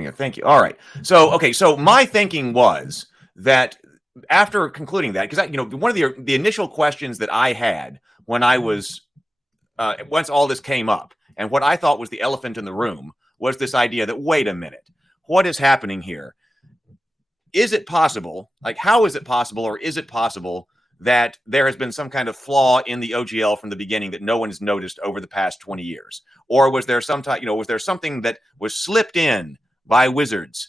coming in. Thank you. All right. So, okay. So my thinking was that after concluding that, because one of the initial questions that I had when I was once all this came up, and what I thought was the elephant in the room was this idea that, wait a minute, what is happening here? Is it possible? Like, how is it possible, or is it possible that there has been some kind of flaw in the OGL from the beginning that no one has noticed over the past 20 years? Or was there was there something that was slipped in by Wizards,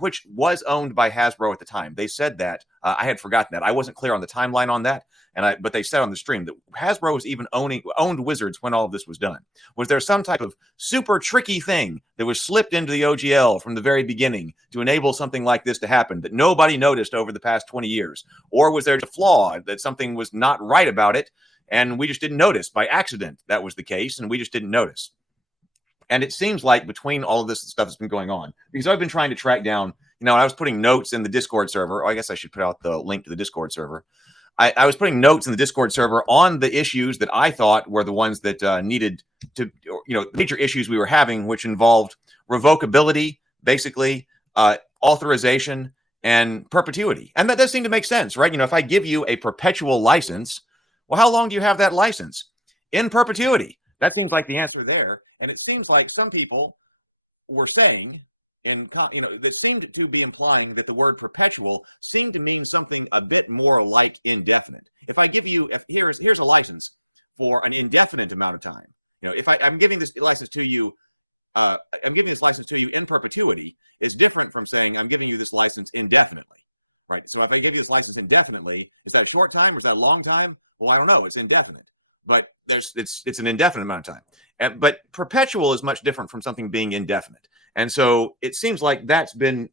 which was owned by Hasbro at the time? They said that. I had forgotten that. I wasn't clear on the timeline on that. But they said on the stream that Hasbro was even owned Wizards when all of this was done. Was there some type of super tricky thing that was slipped into the OGL from the very beginning to enable something like this to happen that nobody noticed over the past 20 years? Or was there a flaw that something was not right about it and we just didn't notice by accident? That was the case, and we just didn't notice. And it seems like between all of this stuff that's been going on, because I've been trying to track down, I was putting notes in the Discord server. I guess I should put out the link to the Discord server. I was putting notes in the Discord server on the issues that I thought were the ones that needed to, major issues we were having, which involved revocability, basically, authorization, and perpetuity. And that does seem to make sense, right? If I give you a perpetual license, well, how long do you have that license? In perpetuity. That seems like the answer there. And it seems like some people were saying, that seemed to be implying that the word perpetual seemed to mean something a bit more like indefinite. If I give you, here's a license for an indefinite amount of time. If I'm giving this license to you, in perpetuity, is different from saying I'm giving you this license indefinitely, right? So if I give you this license indefinitely, is that a short time or is that a long time? Well, I don't know. It's indefinite, but it's an indefinite amount of time. But perpetual is much different from something being indefinite. And so it seems like that's been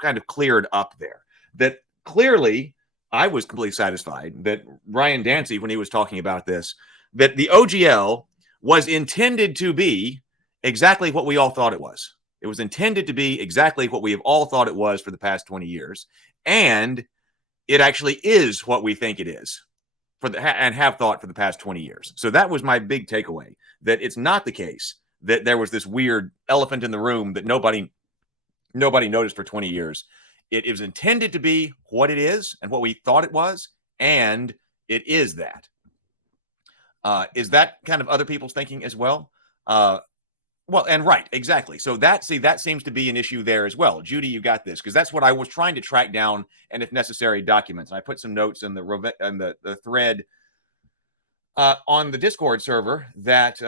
kind of cleared up there. That clearly, I was completely satisfied that Ryan Dancey, when he was talking about this, that the OGL was intended to be exactly what we all thought it was. It was intended to be exactly what we have all thought it was for the past 20 years. And it actually is what we think it is and have thought for the past 20 years. So that was my big takeaway, that it's not the case that there was this weird elephant in the room that nobody noticed for 20 years. It is intended to be what it is and what we thought it was, and it is that. Is that kind of other people's thinking as well? Well, and right, exactly. So that seems to be an issue there as well. Judy, you got this, because that's what I was trying to track down, and if necessary, documents. And I put some notes in the thread on the Discord server that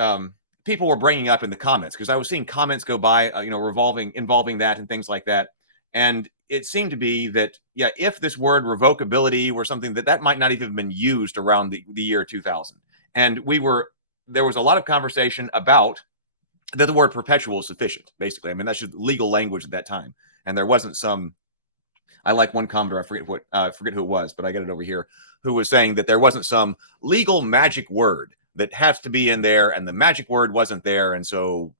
people were bringing up in the comments, because I was seeing comments go by, involving that and things like that. And it seemed to be that, if this word revocability were something that might not even have been used around the year 2000. And there was a lot of conversation about that the word perpetual is sufficient, basically. I mean, that's just legal language at that time. And there wasn't I like one commenter, I forget who it was, but I got it over here, who was saying that there wasn't some legal magic word that has to be in there, and the magic word wasn't there, and so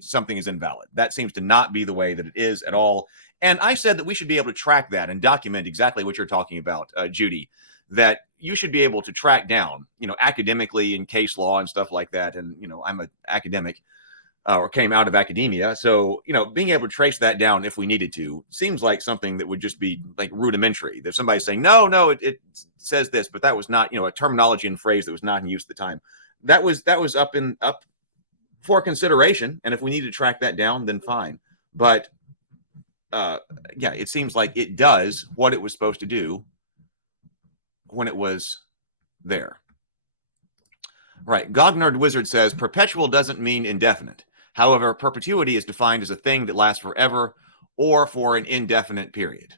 something is invalid. That seems to not be the way that it is at all. And I said that we should be able to track that and document exactly what you're talking about, Judy, that you should be able to track down, academically in case law and stuff like that. And I'm an academic, or came out of academia, so being able to trace that down if we needed to seems like something that would just be like rudimentary. There's somebody saying no, it says this, but that was not a terminology and phrase that was not in use at the time. That was up for consideration, and if we need to track that down, then fine. But it seems like it does what it was supposed to do when it was there. Right. Gognard Wizard says perpetual doesn't mean indefinite. However, perpetuity is defined as a thing that lasts forever or for an indefinite period.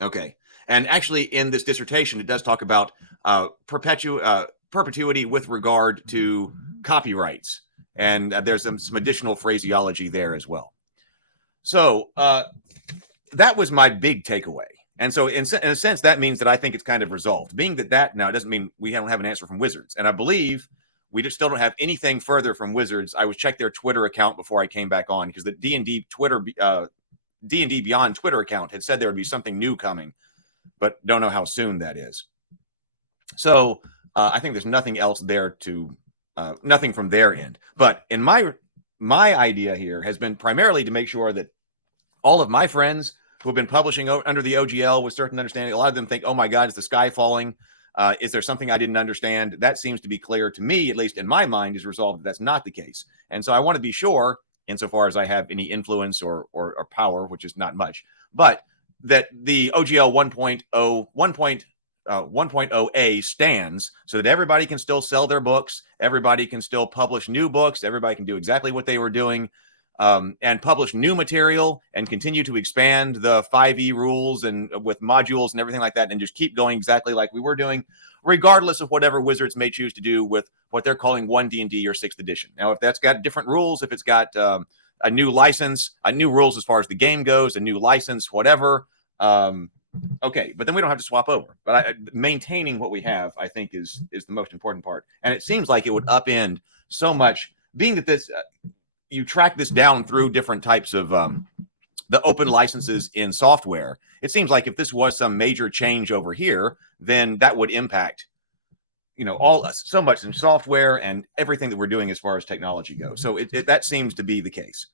Okay. And actually, in this dissertation, it does talk about perpetuity with regard to copyrights. And there's some additional phraseology there as well. So that was my big takeaway. And so in a sense, that means that I think it's kind of resolved. Being that now, it doesn't mean we don't have an answer from Wizards. And I believe we just still don't have anything further from Wizards. I was checked their Twitter account before I came back on, because the D&D Beyond Twitter account had said there would be something new coming, but don't know how soon that is. So I think there's nothing else there nothing from their end. But in my my idea here has been primarily to make sure that all of my friends who have been publishing under the OGL with certain understanding, a lot of them think, oh my God, is the sky falling? Is there something I didn't understand? That seems to be clear to me, at least in my mind, is resolved that that's not the case. And so I want to be sure, insofar as I have any influence or power, which is not much, but that the OGL 1.0A stands so that everybody can still sell their books, everybody can still publish new books, everybody can do exactly what they were doing, and publish new material and continue to expand the 5e rules and with modules and everything like that, and just keep going exactly like we were doing, regardless of whatever Wizards may choose to do with what they're calling 1 DnD or 6th edition. Now, if that's got different rules, if it's got a new license, new rules as far as the game goes, a new license, whatever, okay, but then we don't have to swap over. But maintaining what we have, I think, is the most important part. And it seems like it would upend so much, being that this you track this down through different types of the open licenses in software. It seems like if this was some major change over here, then that would impact, all so much in software and everything that we're doing as far as technology goes. So that seems to be the case.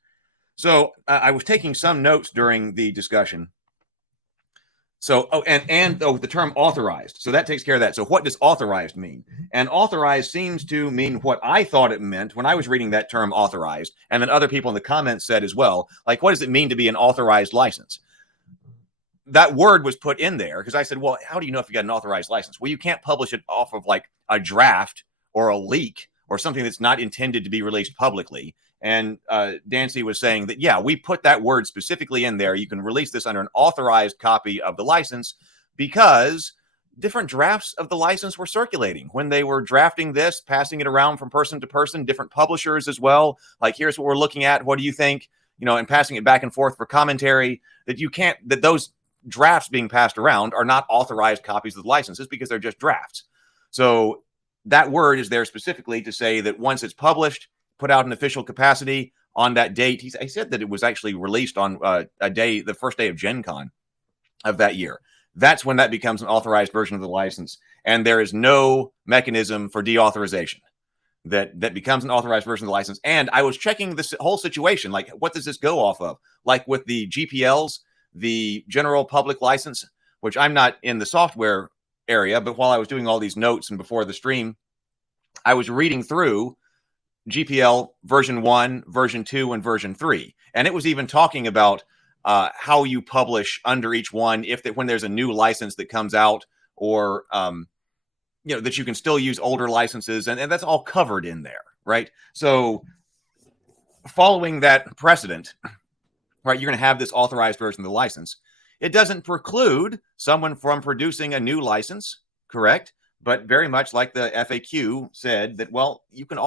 So I was taking some notes during the discussion. So, the term authorized. So that takes care of that. So what does authorized mean? And authorized seems to mean what I thought it meant when I was reading that term authorized. And then other people in the comments said as well, like, what does it mean to be an authorized license? That word was put in there because I said, well, how do you know if you got an authorized license? Well, you can't publish it off of like a draft or a leak or something that's not intended to be released publicly. And Dancey was saying that, yeah, we put that word specifically in there. You can release this under an authorized copy of the license because different drafts of the license were circulating when they were drafting this, passing it around from person to person, different publishers as well. Like, here's what we're looking at. What do you think? And passing it back and forth for commentary. That those drafts being passed around are not authorized copies of the licenses because they're just drafts. So that word is there specifically to say that once it's published, put out an official capacity on that date. He said that it was actually released on the first day of Gen Con of that year. That's when that becomes an authorized version of the license. And there is no mechanism for deauthorization. That becomes an authorized version of the license. And I was checking this whole situation. Like, what does this go off of? Like with the GPLs, the general public license, which I'm not in the software area, but while I was doing all these notes and before the stream, I was reading through GPL version 1, version 2, and version 3. And it was even talking about how you publish under each one, when there's a new license that comes out, or that you can still use older licenses, and that's all covered in there, right? So following that precedent, right, you're going to have this authorized version of the license. It doesn't preclude someone from producing a new license, correct? But very much like the FAQ said that, well, you can't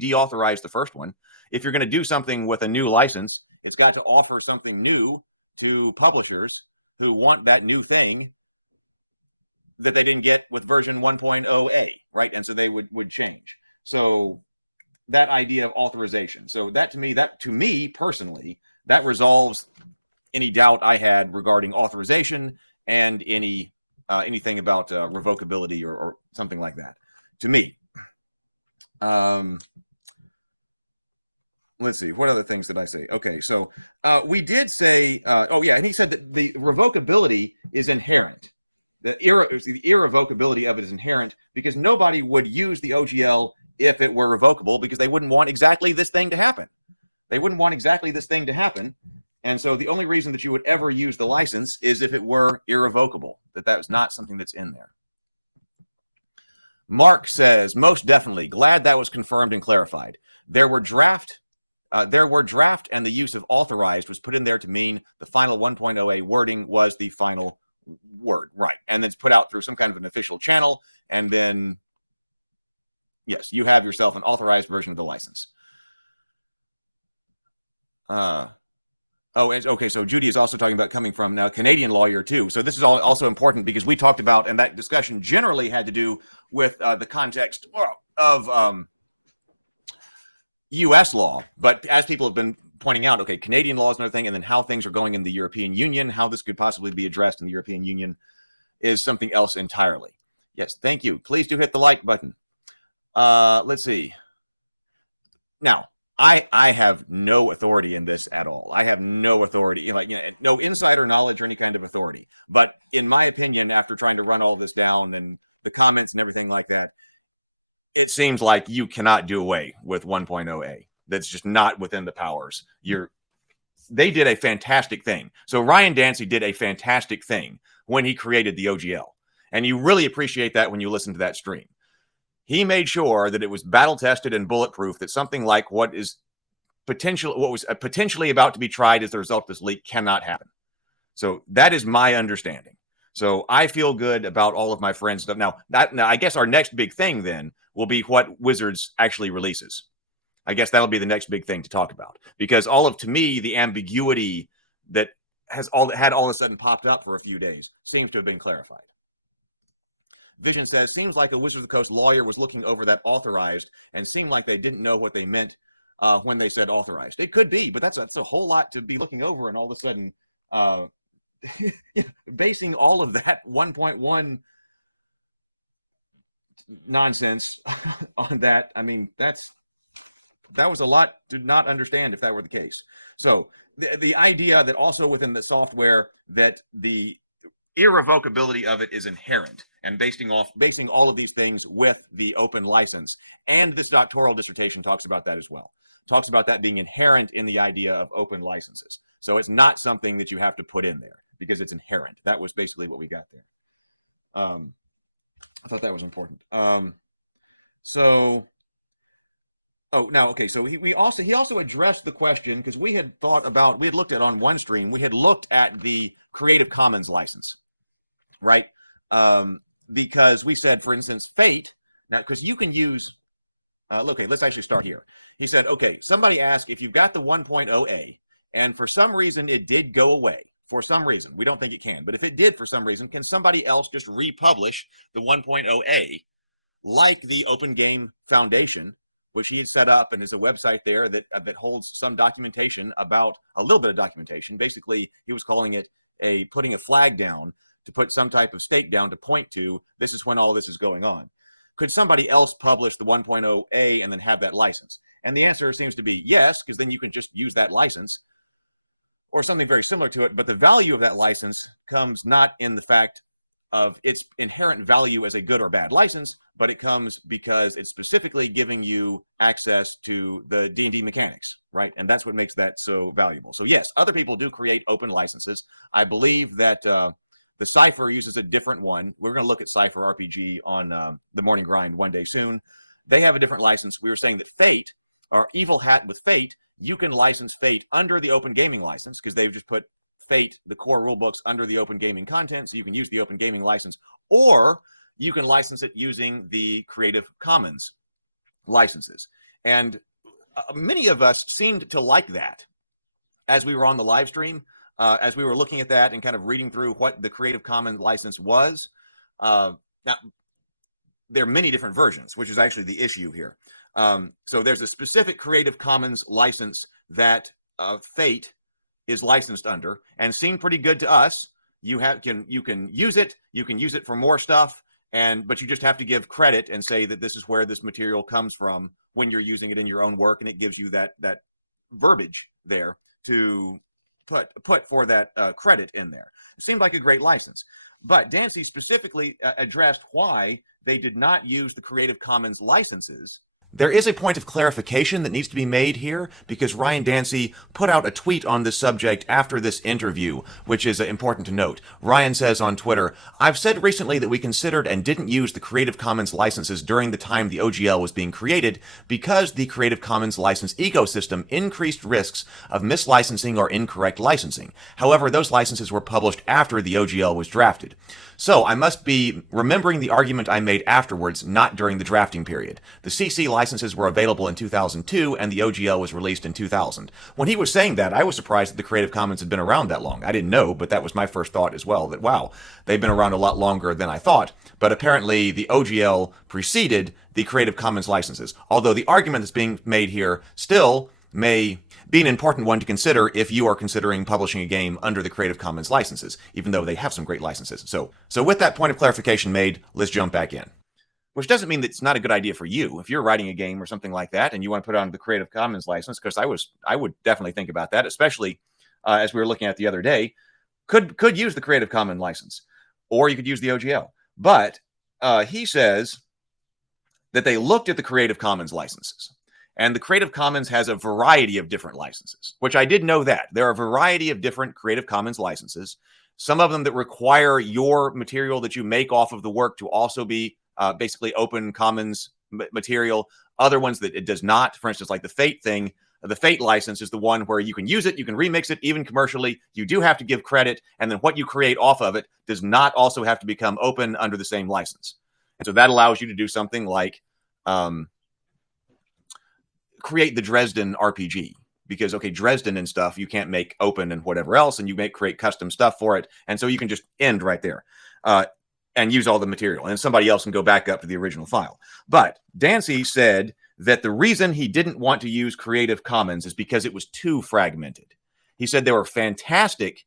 deauthorize the first one. If you're going to do something with a new license, it's got to offer something new to publishers who want that new thing that they didn't get with version 1.0A, right? And so they would change. So that idea of authorization. So that to me personally, that resolves any doubt I had regarding authorization and anything about revocability or something like that. To me, let's see, what other things did I say? Okay, so we did say, and he said that the revocability is inherent. The irrevocability of it is inherent because nobody would use the OGL if it were revocable, because they wouldn't want exactly this thing to happen. And so the only reason that you would ever use the license is if it were irrevocable, that was not something that's in there. Mark says, most definitely. Glad that was confirmed and clarified. There were draft and the use of authorized was put in there to mean the final 1.0A wording was the final word, right? And then it's put out through some kind of an official channel. And then, yes, you have yourself an authorized version of the license. Okay. So Judy is also talking about coming from now Canadian lawyer too. So this is also important because we talked about, and that discussion generally had to do with the context of U.S. law. But as people have been pointing out, okay, Canadian law is another thing, and then how things are going in the European Union, how this could possibly be addressed in the European Union is something else entirely. Yes, thank you. Please do hit the like button. Let's see. Now, I have no authority in this at all. I have no authority, no insider knowledge or any kind of authority. But in my opinion, after trying to run all this down and the comments and everything like that, it seems like you cannot do away with 1.0a. That's just not within the powers. They did a fantastic thing. So Ryan Dancey did a fantastic thing when he created the OGL. And you really appreciate that when you listen to that stream. He made sure that it was battle tested and bulletproof, that something like what was potentially about to be tried as the result of this leak cannot happen. So that is my understanding. So I feel good about all of my friends' stuff. Now, I guess our next big thing then will be what Wizards actually releases. I guess that'll be the next big thing to talk about, because to me, the ambiguity that had all of a sudden popped up for a few days seems to have been clarified. Vision says, seems like a Wizards of the Coast lawyer was looking over that authorized and seemed like they didn't know what they meant when they said authorized. It could be, but that's a whole lot to be looking over, and all of a sudden basing all of that 1.1 nonsense on that. I mean, that was a lot to not understand if that were the case. So the idea that also within the software that the irrevocability of it is inherent, and basing all of these things with the open license. And this doctoral dissertation talks about that as well. Talks about that being inherent in the idea of open licenses. So it's not something that you have to put in there because it's inherent. That was basically what we got there. I thought that was important. So he also addressed the question, because we had looked at on one stream, we had looked at the Creative Commons license, right? Because we said, for instance, Fate, now, because you can use, okay, let's actually start here. He said, okay, somebody asked if you've got the 1.0a, and for some reason it did go away. For some reason, we don't think it can, but if it did for some reason, can somebody else just republish the 1.0a like the Open Game Foundation, which he had set up, and is a website there that holds some documentation about a little bit of documentation. Basically, he was calling it putting a flag down to put some type of stake down to point to, this is when all this is going on. Could somebody else publish the 1.0a and then have that license? And the answer seems to be yes, because then you can just use that license or something very similar to it. But the value of that license comes not in the fact of its inherent value as a good or bad license, but it comes because it's specifically giving you access to the D&D mechanics, right? And that's what makes that so valuable. So yes, other people do create open licenses. I believe that the Cypher uses a different one. We're going to look at Cypher RPG on the Morning Grind one day soon. They have a different license. We were saying that Fate, or Evil Hat with Fate, you can license Fate under the Open Gaming license, because they've just put Fate, the core rulebooks, under the Open Gaming content, so you can use the Open Gaming license, or you can license it using the Creative Commons licenses. And many of us seemed to like that as we were on the live stream, as we were looking at that and kind of reading through what the Creative Commons license was. Now, there are many different versions, which is actually the issue here. So there's a specific Creative Commons license that Fate is licensed under, and seemed pretty good to us. You can use it. You can use it for more stuff, but you just have to give credit and say that this is where this material comes from when you're using it in your own work, and it gives you that verbiage there to put for that credit in there. It seemed like a great license. But Dancey specifically addressed why they did not use the Creative Commons licenses. There is a point of clarification that needs to be made here, because Ryan Dancey put out a tweet on this subject after this interview, which is important to note. Ryan says on Twitter, "I've said recently that we considered and didn't use the Creative Commons licenses during the time the OGL was being created because the Creative Commons license ecosystem increased risks of mislicensing or incorrect licensing. However, those licenses were published after the OGL was drafted. So I must be remembering the argument I made afterwards, not during the drafting period. The CC licenses were available in 2002, and the OGL was released in 2000. When he was saying that, I was surprised that the Creative Commons had been around that long. I didn't know, but that was my first thought as well, that wow, they've been around a lot longer than I thought. But apparently the OGL preceded the Creative Commons licenses. Although the argument that's being made here still may be an important one to consider if you are considering publishing a game under the Creative Commons licenses, even though they have some great licenses. So with that point of clarification made, let's jump back in. which doesn't mean that it's not a good idea for you. If you're writing a game or something like that and you want to put it on the Creative Commons license, because I would definitely think about that, especially as we were looking at the other day, could use the Creative Commons license, or you could use the OGL. But he says that they looked at the Creative Commons licenses, and the Creative Commons has a variety of different licenses, which I did know that. There are a variety of different Creative Commons licenses, some of them that require your material that you make off of the work to also be basically open commons material, other ones that it does not. For instance, like the Fate thing, the Fate license is the one where you can use it, you can remix it, even commercially. You do have to give credit, and then what you create off of it does not also have to become open under the same license. And so that allows you to do something like create the Dresden RPG, because okay, Dresden and stuff you can't make open and whatever else, and you create custom stuff for it, and so you can just end right there and use all the material, and somebody else can go back up to the original file. But Dancey said that the reason he didn't want to use Creative Commons is because it was too fragmented. He said they were fantastic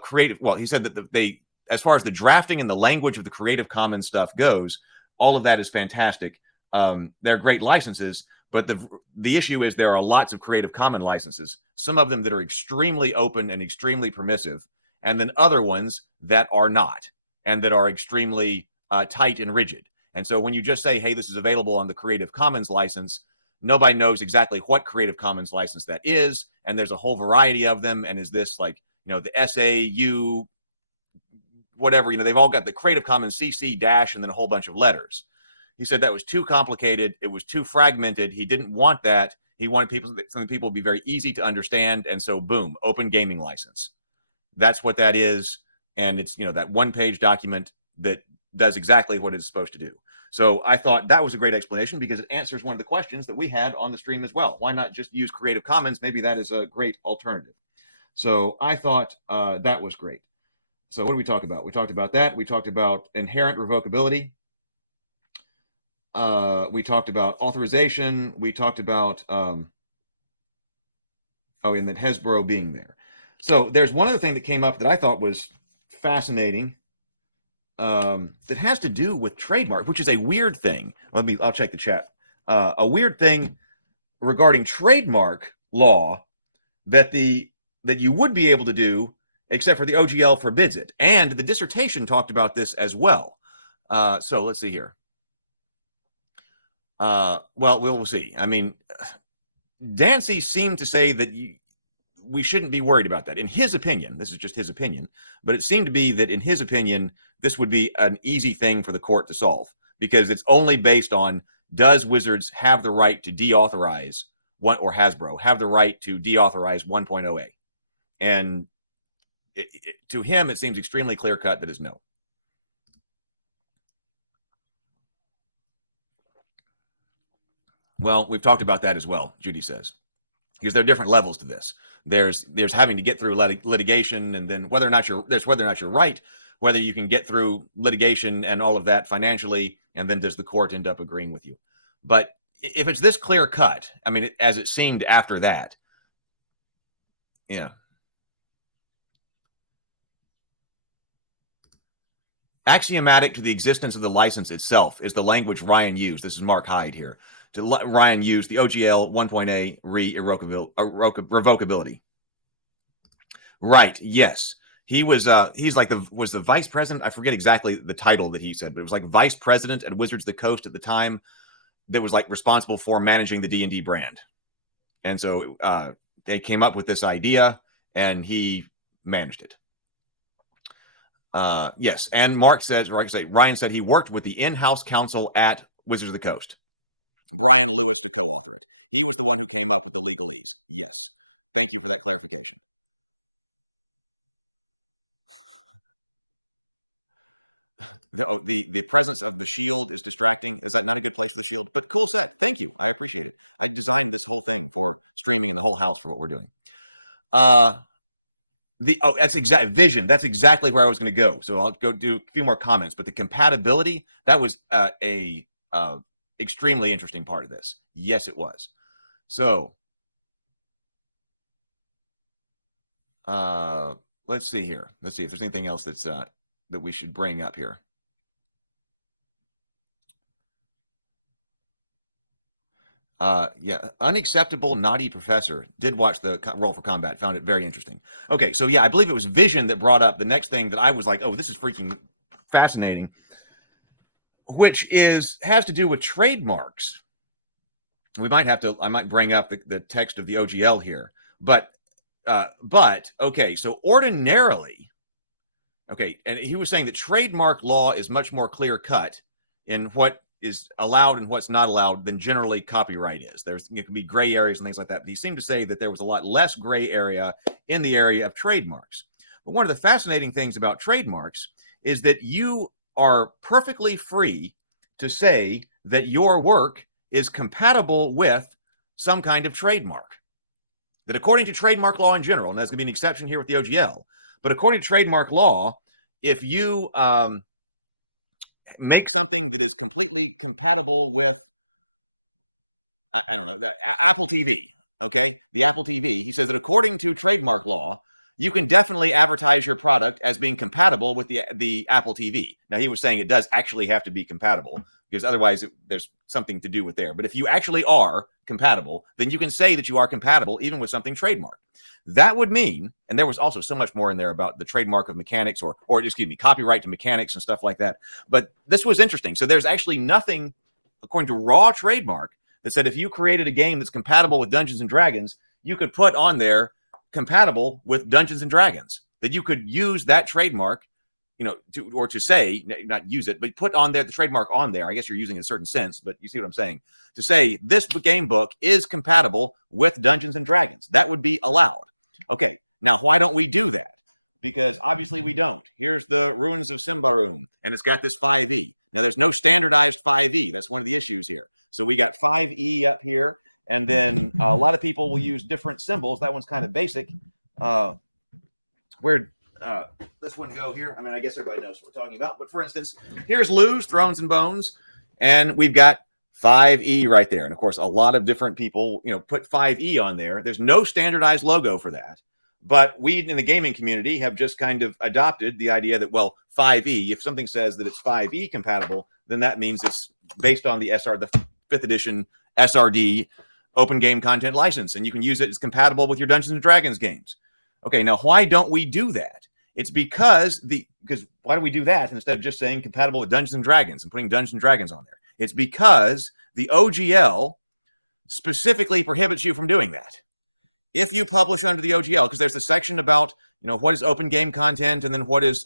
creative. Well, he said that they, as far as the drafting and the language of the Creative Commons stuff goes, all of that is fantastic. They're great licenses, but the issue is there are lots of Creative Commons licenses, some of them that are extremely open and extremely permissive, and then other ones that are not, and that are extremely tight and rigid. And so when you just say, hey, this is available on the Creative Commons license, nobody knows exactly what Creative Commons license that is, and there's a whole variety of them. And is this like, the SAU, whatever, they've all got the Creative Commons CC dash and then a whole bunch of letters. He said that was too complicated. It was too fragmented. He didn't want that. He wanted some people to be very easy to understand. And so, boom, open gaming license. That's what that is. And it's, that one-page document that does exactly what it's supposed to do. So I thought that was a great explanation because it answers one of the questions that we had on the stream as well. Why not just use Creative Commons? Maybe that is a great alternative. So I thought that was great. So what did we talk about? We talked about that. We talked about inherent revocability. We talked about authorization. We talked about, and that Hesbro being there. So there's one other thing that came up that I thought was fascinating that has to do with trademark, which is a weird thing. I'll check the chat. A weird thing regarding trademark law that you would be able to do, except for the OGL forbids it. And the dissertation talked about this as well. So let's see here. Well, we'll see. I mean, Dancey seemed to say that we shouldn't be worried about that. In his opinion, this is just his opinion, but it seemed to be that in his opinion, this would be an easy thing for the court to solve because it's only based on, does Wizards have the right to deauthorize or Hasbro have the right to deauthorize 1.0A? And to him, it seems extremely clear cut that is no. Well, we've talked about that as well, Judy says, because there are different levels to this. There's having to get through litigation, and then whether or not you're right, whether you can get through litigation and all of that financially, and then does the court end up agreeing with you? But if it's this clear cut, I mean, as it seemed after that, yeah. Axiomatic to the existence of the license itself is the language Ryan used. This is Mark Hyde here. Ryan used the OGL 1.A revocability. Right. Yes. He was he's like was the vice president. I forget exactly the title that he said, but it was like vice president at Wizards of the Coast at the time that was like responsible for managing the DnD brand. And so they came up with this idea and he managed it. Yes. And Mark says, or I say, Ryan said he worked with the in-house counsel at Wizards of the Coast, Brian Lewis, to co-author it. He was the one who came up with the legalese. Yes. Thank you for that clarification. The presence of the shield is distracting. Is that not a good place for the shield? But cool set. Thank you. I appreciate it. I designed this whole thing for streaming in the whole house for what we're doing. That's exact vision. That's exactly where I was going to go. So I'll go do a few more comments. But the compatibility, that was a extremely interesting part of this. Yes, it was. So let's see here. Let's see if there's anything else that's that we should bring up here. Yeah, unacceptable naughty professor. Did watch the Roll for Combat. Found it very interesting. Okay, so yeah, I believe it was Vision that brought up the next thing that I was like, oh, this is freaking fascinating, which has to do with trademarks. I might bring up the text of the OGL here, but okay, so ordinarily, okay, and he was saying that trademark law is much more clear cut in what is allowed and what's not allowed than generally copyright is. There can be gray areas and things like that. But he seemed to say that there was a lot less gray area in the area of trademarks. But one of the fascinating things about trademarks is that you are perfectly free to say that your work is compatible with some kind of trademark. That according to trademark law in general, and there's going to be an exception here with the OGL, but according to trademark law, if you make something that is completely compatible with, I don't know, the Apple TV, okay? The Apple TV, he says that according to trademark law, you can definitely advertise your product as being compatible with the Apple TV. Now, he was saying it does actually have to be compatible because otherwise there's something to do with there. But if you actually are compatible, then you can say that you are compatible even with something trademarked. That would mean, and there was also so much more in there about the trademark of mechanics or excuse me, copyright to mechanics and stuff like that. But this was interesting. So there's actually nothing, according to raw trademark, that said if you created a game that's compatible with Dungeons and Dragons, you could put on there compatible with Dungeons and Dragons, that you could use that trademark, you know, to say, not use it, but put on there the trademark on there. I guess you're using it in a certain sense, but you see what I'm saying? To say this game book is compatible with Dungeons and Dragons. That would be allowed. Okay, now why don't we do that? Because obviously we don't. Here's the Ruins of Symbaroum, and it's got this 5e. Now there's no standardized 5e. That's one of the issues here. So we got 5e up here, and then a lot of people will use different symbols. That one's kind of basic. Where'd this one go here? I mean, I guess everybody knows what we're talking about. But for instance, here's Lou's Thrones and Bones, and we've got 5e right there. And of course, a lot of different people, you know, put 5e on there. There's no standardized logo for that. But we in the gaming community have just kind of adopted the idea that, well, 5e, if something says that it's 5e compatible, then that means it's based on the 5th edition SRD open game content license, and you can use it as compatible with your Dungeons and Dragons games. Okay, now why don't we do that? It's because why do we do that instead of just saying compatible with Dungeons and Dragons and putting Dungeons and Dragons on there? It's because the OGL specifically prohibits you from doing that. If you publish under the OGL, because there's a section about, you know, what is open game content, and then what is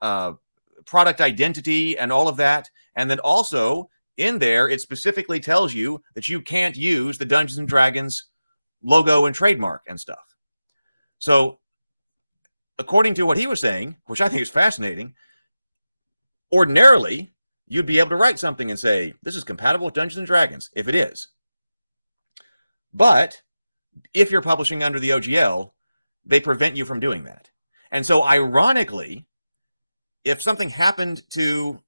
product identity and all of that, and then also in there, it specifically tells you that you can't use the Dungeons and Dragons logo and trademark and stuff. So according to what he was saying, which I think is fascinating, ordinarily, you'd be able to write something and say, this is compatible with Dungeons and Dragons, if it is. But if you're publishing under the OGL, they prevent you from doing that. And so ironically, if something happened to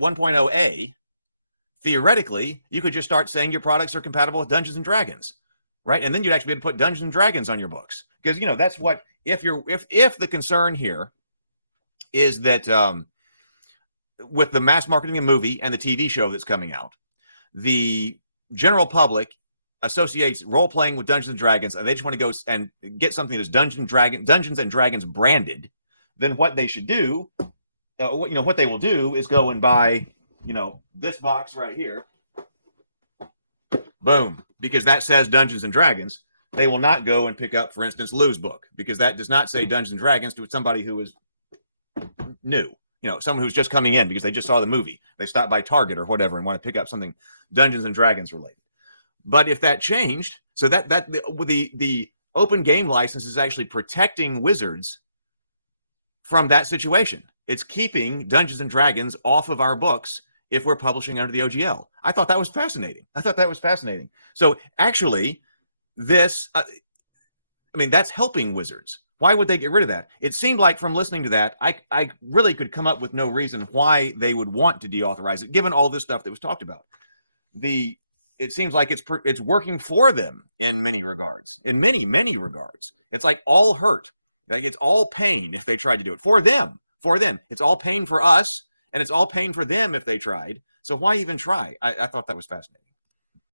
1.0a, theoretically, you could just start saying your products are compatible with Dungeons and Dragons, right? And then you'd actually be able to put Dungeons and Dragons on your books. Because, you know, that's what, if the concern here is that with the mass marketing of movie and the TV show that's coming out, the general public associates role-playing with Dungeons and Dragons, and they just want to go and get something that's Dungeons and Dragons branded, then what they should do, what they will do is go and buy, you know, this box right here. Boom. Because that says Dungeons and Dragons. They will not go and pick up, for instance, Lou's book, because that does not say Dungeons and Dragons to somebody who is new. You know, someone who's just coming in because they just saw the movie. They stopped by Target or whatever and want to pick up something Dungeons and Dragons related. But if that changed, so that the open game license is actually protecting Wizards from that situation. It's keeping Dungeons and Dragons off of our books if we're publishing under the OGL. I thought that was fascinating. So actually, this, that's helping Wizards. Why would they get rid of that? It seemed like from listening to that, I really could come up with no reason why they would want to deauthorize it, given all this stuff that was talked about. It seems like it's working for them in many regards. In many, many regards. It's like all hurt. Like it's all pain if they tried to do it. For them. It's all pain for us, and it's all pain for them if they tried. So why even try? I thought that was fascinating.